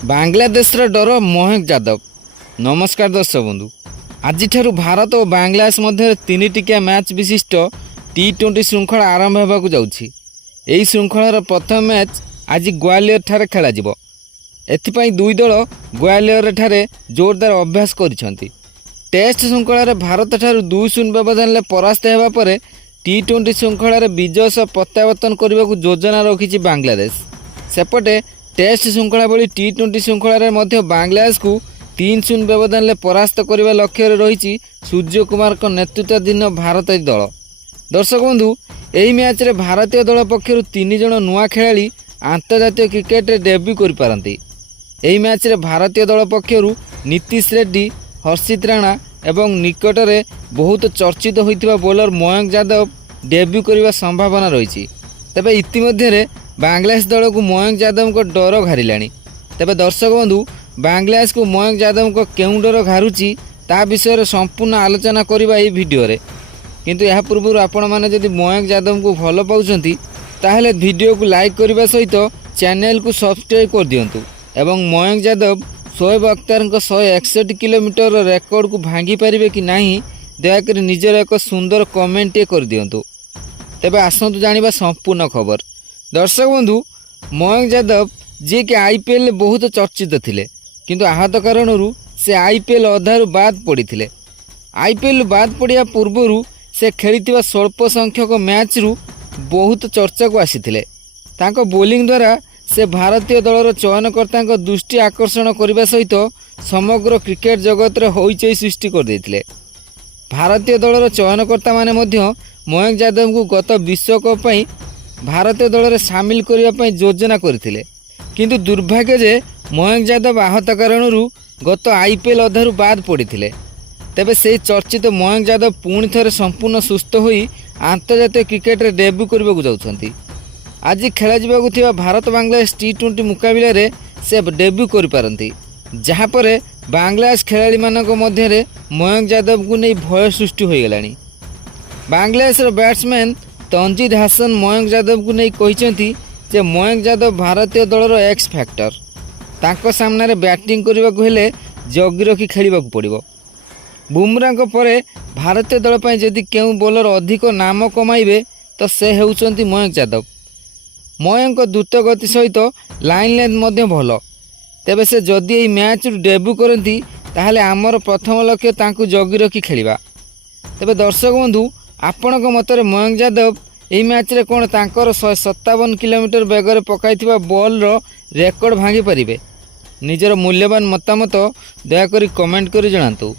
बांग्लादेशर डर मयंक यादव। नमस्कार दर्शक बंधु, आज भारत और बांग्लादेश मध्य तीन टिकिया मैच विशिष्ट T20 श्रृंखला आरंभ होगा जाऊँगी। यही श्रृंखलार प्रथम मैच आज ग्वालियर ठारे खेल एथिपाई दुई दल ग्वालियर ठारे जोरदार अभ्यास करिसेंती। टेस्ट श्रृंखलार भारत ठारू 2-0 व्यवधान परास्त होगा पर T20 श्रृंखलार विजय सह प्रत्यावर्तन करने को योजना रखी बांग्लादेश। सेपटे टेस्ट श्रृंखला भली T20 श्रृंखलार बांग्लादेश को 3-0 व्यवधान परास्त करने लक्ष्य रही सूर्य कुमार नेतृत्वाधीन भारतीय दल। दर्शक बंधु, यही मैच रे भारतीय दल पक्षर 3 जन नुआ खेलाड़ी आंतर्जातीय क्रिकेट डेब्यू करपारती। यही मैच रे भारतीय दल पक्षर नीतीश रेड्डी, हर्षित राणा एवं निकट में बहुत चर्चित होता बोलर मयंक यादव डेब्यू करने संभावना रही। तेबे इतिमध्य बांग्लादेश दल को मयंक यादव को डर घारिला। तेबे दर्शक बंधु, बांग्लादेश को मयंक यादव को क्यों डर घारुची ता विषय संपूर्ण आलोचना करवा ये वीडियो रे। किंतु यह पूर्व आपण मैंने जदि मयंक यादव को भल पाउछंती ताहेले वीडियो को लाइक करने सहित चैनल को सब्सक्राइब कर दियंतु एवं मयंक यादव शोएब अख्तर 161 किलोमीटर रेकर्ड को भांगी पारिबे कि नहीं दयाक निजर एक सुंदर कमेंट कर दियंतु। तेबे आसंतु जानिबा संपूर्ण खबर। दर्शक बंधु, मयंक यादव जी कि IPL बहुत चर्चित थिले, किंतु आहत कारणरू से IPL अधारू बाद पड़ते। IPL बाद पड़ा पूर्वर से खेली स्वल्प संख्यक मैच रु बहुत चर्चा को आसी बोलिंग द्वारा से भारतीय दलर चयनकर्ता दृष्टि आकर्षण करने सहित समग्र क्रिकेट जगत रे होइचई सृष्टि कर देथिले। भारतीय दलर चयनकर्ता माने मध्य मयंक यादव को गत विश्वकप पई भारतीय दल में सामिल करने योजना करथिले, किंतु दुर्भाग्य जे मयंक यादव आहत कारणरू गत IPL अधारू बाद पड़ते। तेबे से चर्चित मयंक यादव पुणी थे संपूर्ण सुस्थ होई आंतर्जातीय क्रिकेट रे डेब्यू करने को जाउछंती। आज खेल भारत बांग्लादेश T20 मुकाबला रे से डेब्यू करिपारंती, जहाँ पर बांग्लादेश खेलाड़ी मानक मध्य मयंक यादव को नहीं भय सृष्टि हो गलानी। बांग्लादेश बैट्समैन तंजीद हासन मयंक यादव को नहीं कहते जे मयंक यादव भारतीय दलर एक्स फैक्टर। तांको सामने बैटिंग करने को हेले जगी रखी खेलने को पड़ो। बुमरा परे भारतीय दल पर जदि केउ बोलर अधिक नाम कमाइबे तो से हेउचंती मयंक यादव। मयंक द्रुत गति सहित लाइन लेंथ भल। तेबे से जदि यही मैच डेब्यू करती ताहले आमर प्रथम लक्ष्य तांको जगी रखी खेलिबा। तेबे दर्शक बंधु, आपणक मतरे मयंक यादव यही मैच रे कोन तांकर 157 किलोमीटर बेगर पकाइथिबा बॉल रो रेकर्ड भांगी पारिबे? निजर मूल्यवान मतामत दयाकरी कमेंट करी जणांतु।